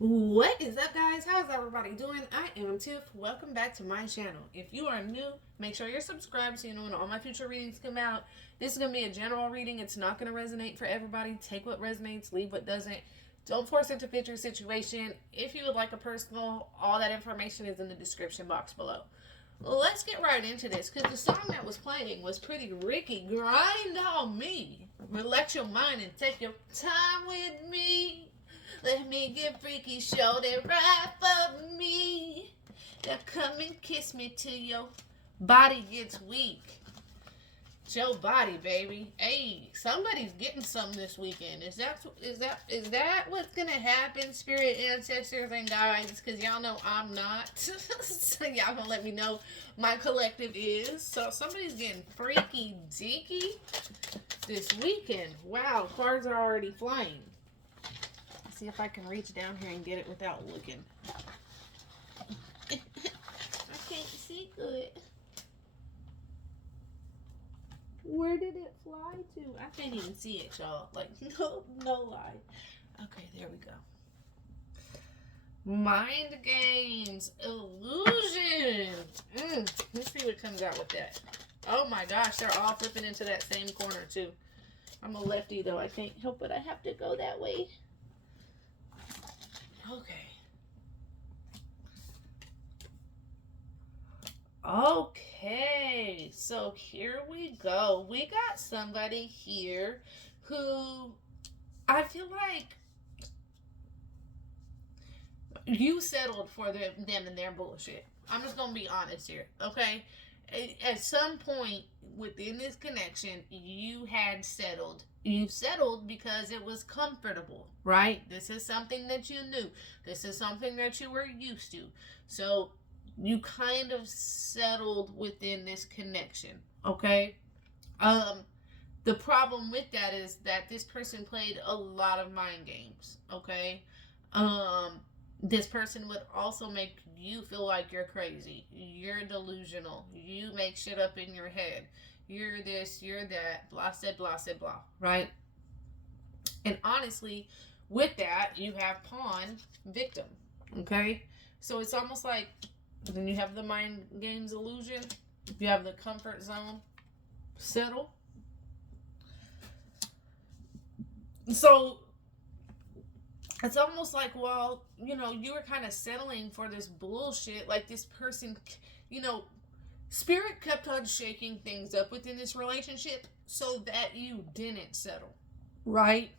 What is up, guys? How's everybody doing? I am Tiff. Welcome back to my channel. If you are new, make sure you're subscribed so you know when all my future readings come out. This is going to be a general reading. It's not going to resonate for everybody. Take what resonates, leave what doesn't. Don't force it to fit your situation. If you would like a personal, all that information is in the description box below. Let's get right into this because the song that was playing was pretty Ricky. Grind on me. Relax your mind and take your time with me. Let me get freaky, show that right for me. Now come and kiss me till your body gets weak. It's your body, baby. Hey, somebody's getting some this weekend. Is that what's gonna happen, spirit ancestors and guides? Because y'all know I'm not. So y'all gonna let me know my collective is. So somebody's getting freaky deaky this weekend. Wow, cards are already flying. See if I can reach down here and get it without looking. I can't see good. Where did it fly to? I can't even see it, y'all. Like, no lie. Okay, there we go. Mind games, illusion. Let's see what comes out with that. Oh my gosh, they're all flipping into that same corner too. I'm a lefty though. I can't help it. I have to go that way. Okay, so here we go. We got somebody here who I feel like you settled for them and their bullshit. I'm just gonna be honest here, okay? At some point within this connection, you had settled. You settled because it was comfortable, right? This is something that you knew. This is something that you were used to. So you kind of settled within this connection, okay? The problem with that is that this person played a lot of mind games, okay? This person would also make you feel like you're crazy. You're delusional. You make shit up in your head. You're this, you're that, blah, blah, blah, right? And honestly, with that, you have pawn, victim, okay? So it's almost like then you have the mind games illusion. You have the comfort zone settle. So it's almost like, well, you were kind of settling for this bullshit. Like this person, spirit kept on shaking things up within this relationship so that you didn't settle, right?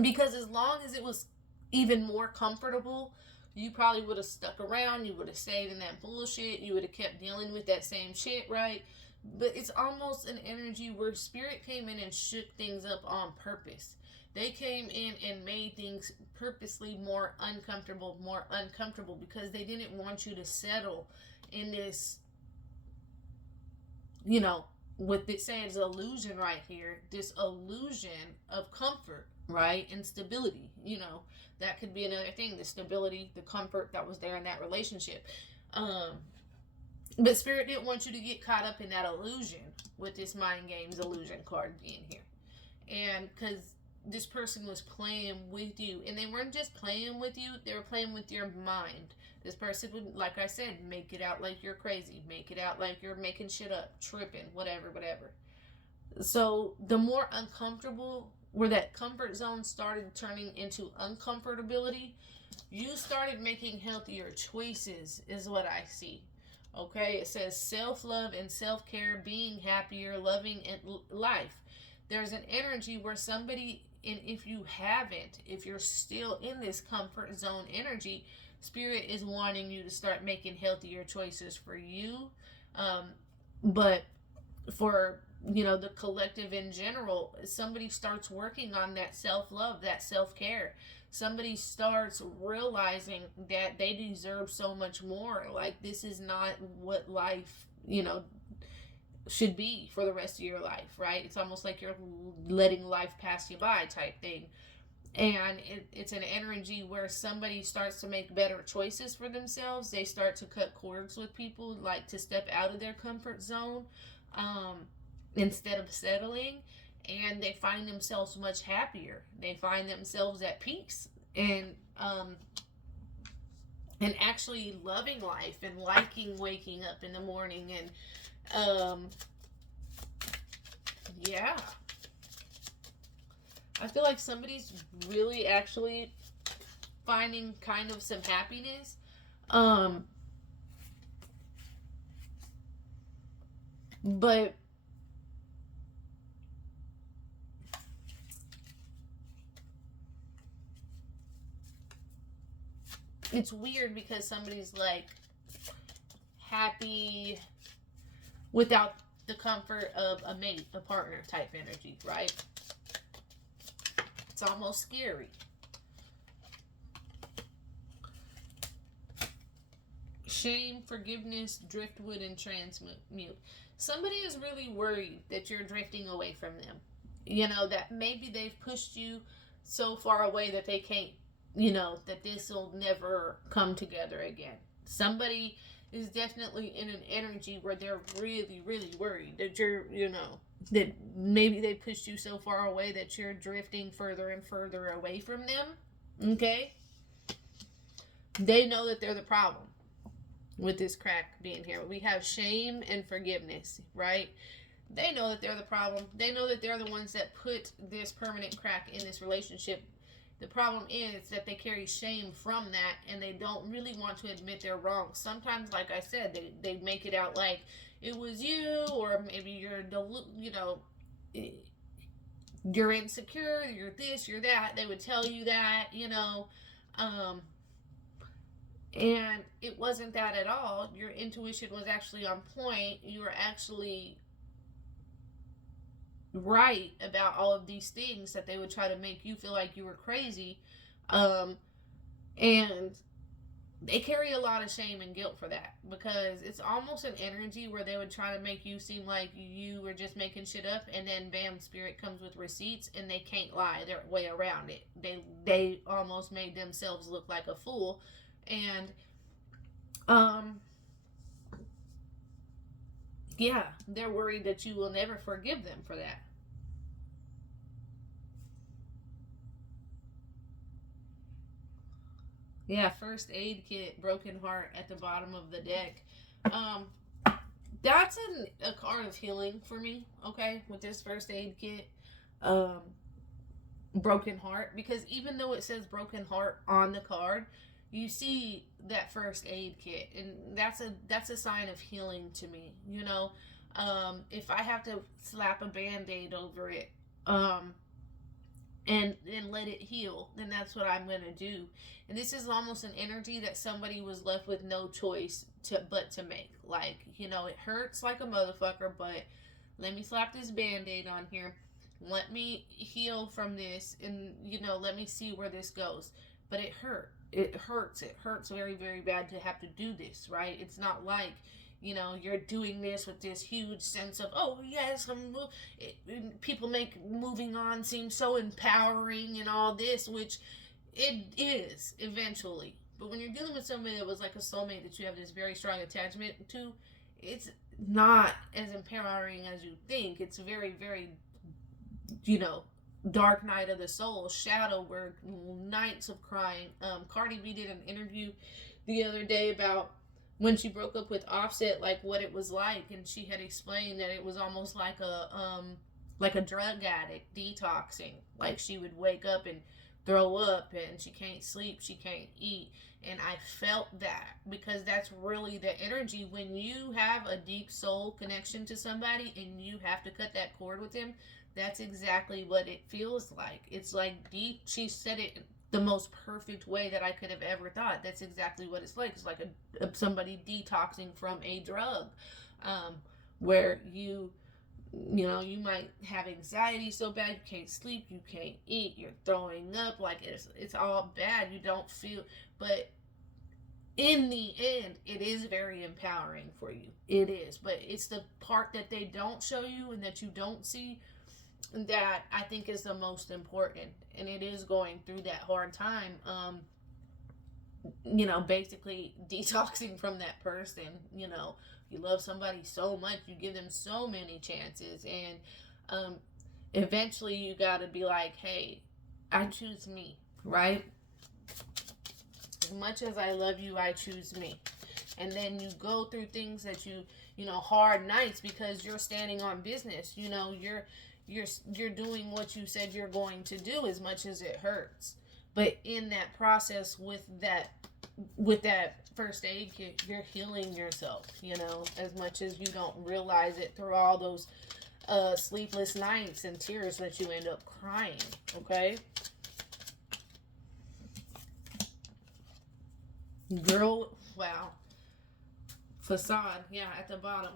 Because as long as it was even more comfortable, you probably would have stuck around. You would have stayed in that bullshit. You would have kept dealing with that same shit, right? But it's almost an energy where spirit came in and shook things up on purpose. They came in and made things purposely more uncomfortable because they didn't want you to settle in this, what it says illusion right here, this illusion of comfort, right? And stability, that could be another thing, the stability, the comfort that was there in that relationship. But spirit didn't want you to get caught up in that illusion with this mind games illusion card being here. And because this person was playing with you, and they weren't just playing with you, they were playing with your mind. This person would, like I said, make it out like you're crazy, make it out like you're making shit up, tripping, whatever. So the more uncomfortable, where that comfort zone started turning into uncomfortability, you started making healthier choices, is what I see. Okay, it says self-love and self-care, being happier, loving life. There's an energy where somebody, and if you're still in this comfort zone energy, spirit is wanting you to start making healthier choices for you. But for the collective in general, somebody starts working on that self-love, that self-care. Somebody starts realizing that they deserve so much more. Like, this is not what life should be for the rest of your life, right? It's almost like you're letting life pass you by type thing. And it's an energy where somebody starts to make better choices for themselves. They start to cut cords with people, like to step out of their comfort zone, instead of settling, and they find themselves much happier. They find themselves at peace. And Um, and actually loving life and liking waking up in the morning and yeah, I feel like somebody's really actually finding kind of some happiness. Um, but it's weird because somebody's like happy without the comfort of a mate, a partner type energy, right? It's almost scary. Shame, forgiveness, driftwood, and transmute. Somebody is really worried that you're drifting away from them. You know, that maybe they've pushed you so far away that they can't, you know, that this will never come together again. Somebody is definitely in an energy where they're really, really worried that you're, you know, that maybe they pushed you so far away that you're drifting further and further away from them. Okay? They know that they're the problem with this crack being here. We have shame and forgiveness, right? They know that they're the problem. They know that they're the ones that put this permanent crack in this relationship. The problem is that they carry shame from that and they don't really want to admit they're wrong. Sometimes, like I said, they make it out like it was you, or maybe you're, you know, you're insecure, you're this, you're that. They would tell you that, you know. And it wasn't that at all. Your intuition was actually on point. You were actually right about all of these things that they would try to make you feel like you were crazy. And they carry a lot of shame and guilt for that because it's almost an energy where they would try to make you seem like you were just making shit up, and then bam, spirit comes with receipts and they can't lie their way around it. They almost made themselves look like a fool. And yeah, they're worried that you will never forgive them for that. Yeah, first aid kit, broken heart at the bottom of the deck. Um, that's a card of healing for me, okay, with this first aid kit. Um, broken heart, because even though it says broken heart on the card, you see that first aid kit, and that's a sign of healing to me, you know. If I have to slap a band-aid over it, um, and let it heal, then that's what I'm gonna do. And this is almost an energy that somebody was left with no choice to make. Like, you know, it hurts like a motherfucker, but let me slap this band-aid on here. Let me heal from this, and you know, let me see where this goes. But it hurt. It hurts. It hurts very, very bad to have to do this, right? It's not like, you know, you're doing this with this huge sense of, oh yes, people make moving on seem so empowering and all this, which it is eventually. But when you're dealing with somebody that was like a soulmate that you have this very strong attachment to, it's not as empowering as you think. It's very, very, you know, dark night of the soul, shadow work, nights of crying. Cardi B did an interview the other day about when she broke up with Offset, like what it was like, and she had explained that it was almost like a drug addict detoxing. Like she would wake up and throw up, and she can't sleep, she can't eat. And I felt that because that's really the energy when you have a deep soul connection to somebody and you have to cut that cord with them. That's exactly what it feels like. It's like deep. She said it the most perfect way that I could have ever thought. That's exactly what it's like. It's like somebody detoxing from a drug, where you know, you might have anxiety so bad you can't sleep, you can't eat, you're throwing up, like it's all bad. You don't feel, but in the end, it is very empowering for you. It is, but it's the part that they don't show you and that you don't see that I think is the most important. And it is going through that hard time, you know, basically detoxing from that person. You know, you love somebody so much, you give them so many chances, and eventually you got to be like, hey, I choose me, right? As much as I love you, I choose me. And then you go through things that hard nights because you're standing on business. You're doing what you said you're going to do, as much as it hurts. But in that process, with that first aid kit, you're healing yourself, as much as you don't realize it through all those sleepless nights and tears that you end up crying. Okay. Girl, wow. Facade, yeah, at the bottom.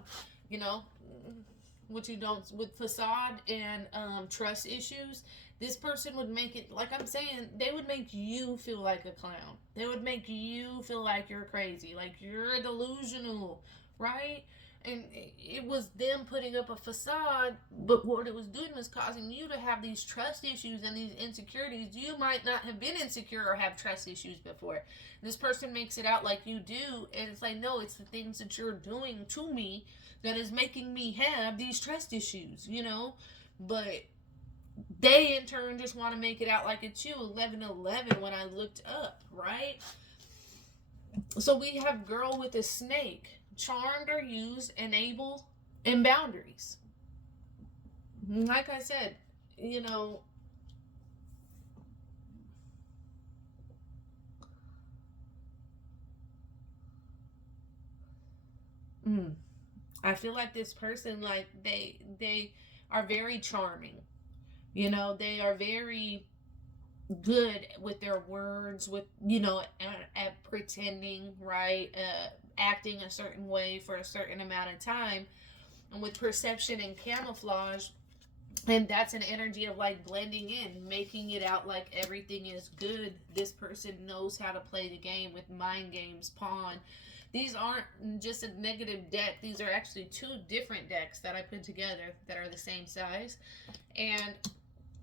What you don't, with facade and trust issues, this person would make it, like I'm saying, they would make you feel like a clown. They would make you feel like you're crazy, like you're delusional, right? And it was them putting up a facade, but what it was doing was causing you to have these trust issues and these insecurities. You might not have been insecure or have trust issues before. This person makes it out like you do, and it's like, no, it's the things that you're doing to me that is making me have these trust issues, But they, in turn, just want to make it out like it's you. 11:11 when I looked up, right? So we have girl with a snake. Charmed or used, enable, and boundaries. Like I said, I feel like this person, like they are very charming. They are very good with their words, with at pretending, right, acting a certain way for a certain amount of time, and with perception and camouflage. And that's an energy of like blending in, making it out like everything is good. This person knows how to play the game with mind games, pawn. These aren't just a negative deck. These are actually two different decks that I put together that are the same size. And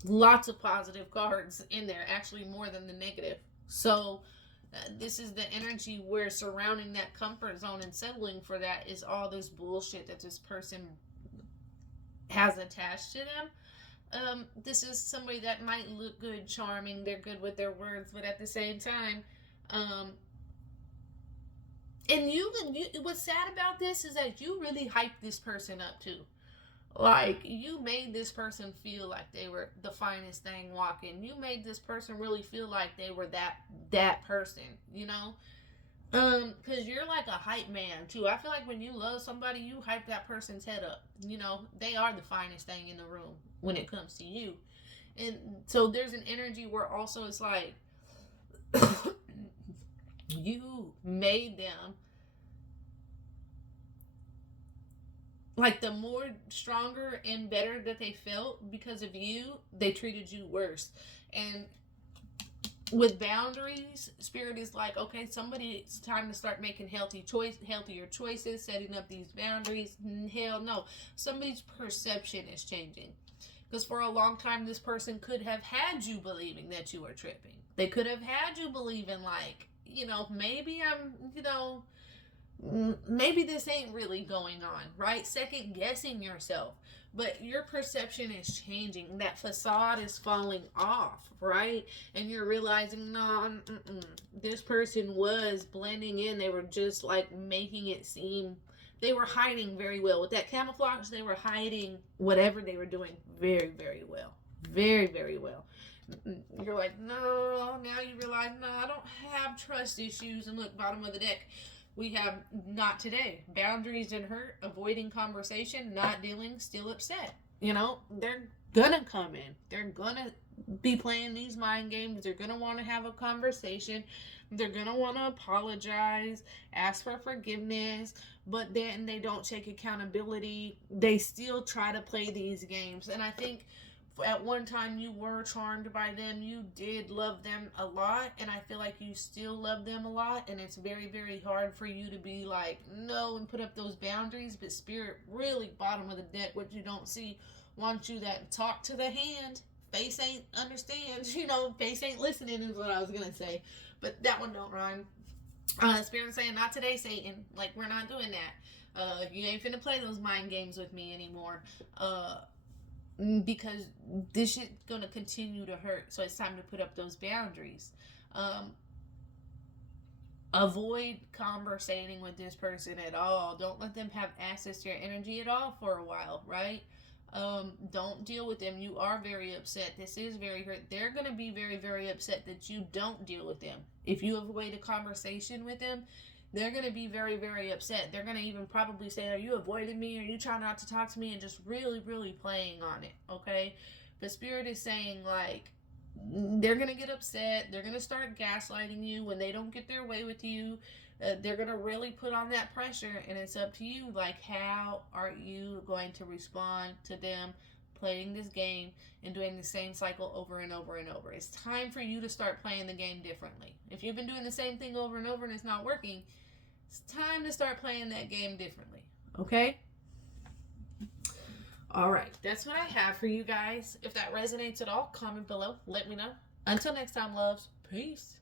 lots of positive cards in there, actually more than the negative. So this is the energy where surrounding that comfort zone and settling for that is all this bullshit that this person has attached to them. This is somebody that might look good, charming, they're good with their words, but at the same time, and what's sad about this is that you really hyped this person up too. Like, you made this person feel like they were the finest thing walking. You made this person really feel like they were that person, because you're like a hype man too. I feel like when you love somebody, you hype that person's head up. They are the finest thing in the room when it comes to you. And so there's an energy where also it's like you made them, like, the more stronger and better that they felt because of you, they treated you worse. And with boundaries, Spirit is like, okay, it's time to start making healthier choices, setting up these boundaries. Hell no. Somebody's perception is changing. Because for a long time, this person could have had you believing that you were tripping. They could have had you believing, like, maybe maybe this ain't really going on, right? Second guessing yourself. But your perception is changing. That facade is falling off, right? And you're realizing, no, this person was blending in. They were just like making it seem, they were hiding very well. With that camouflage, they were hiding whatever they were doing very, very well. Very, very well. You're like, no, now you realize, no, I don't have trust issues. And look, bottom of the deck, we have not today. Boundaries and hurt, avoiding conversation, not dealing, still upset. They're gonna come in. They're gonna be playing these mind games. They're gonna want to have a conversation. They're gonna want to apologize, ask for forgiveness, but then they don't take accountability. They still try to play these games. And I think at one time you were charmed by them. You did love them a lot, and I feel like you still love them a lot, and it's very, very hard for you to be like, no, and put up those boundaries. But Spirit, really, bottom of the deck, what you don't see, wants you that talk to the hand. Face ain't understand, face ain't listening is what I was gonna say, but that one don't rhyme. Spirit saying, not today, Satan. Like, we're not doing that. You ain't finna play those mind games with me anymore. Because this shit's gonna continue to hurt. So it's time to put up those boundaries. Avoid conversating with this person at all. Don't let them have access to your energy at all for a while, right? Don't deal with them. You are very upset. This is very hurt. They're going to be very, very upset that you don't deal with them. If you avoid a conversation with them, they're going to be very, very upset. They're going to even probably say, are you avoiding me? Are you trying not to talk to me? And just really, really playing on it, okay? But Spirit is saying, like, they're going to get upset. They're going to start gaslighting you when they don't get their way with you. They're going to really put on that pressure, and it's up to you. Like, how are you going to respond to them playing this game and doing the same cycle over and over and over? It's time for you to start playing the game differently. If you've been doing the same thing over and over and it's not working, it's time to start playing that game differently, okay? All right, that's what I have for you guys. If that resonates at all, comment below. Let me know. Until next time, loves. Peace.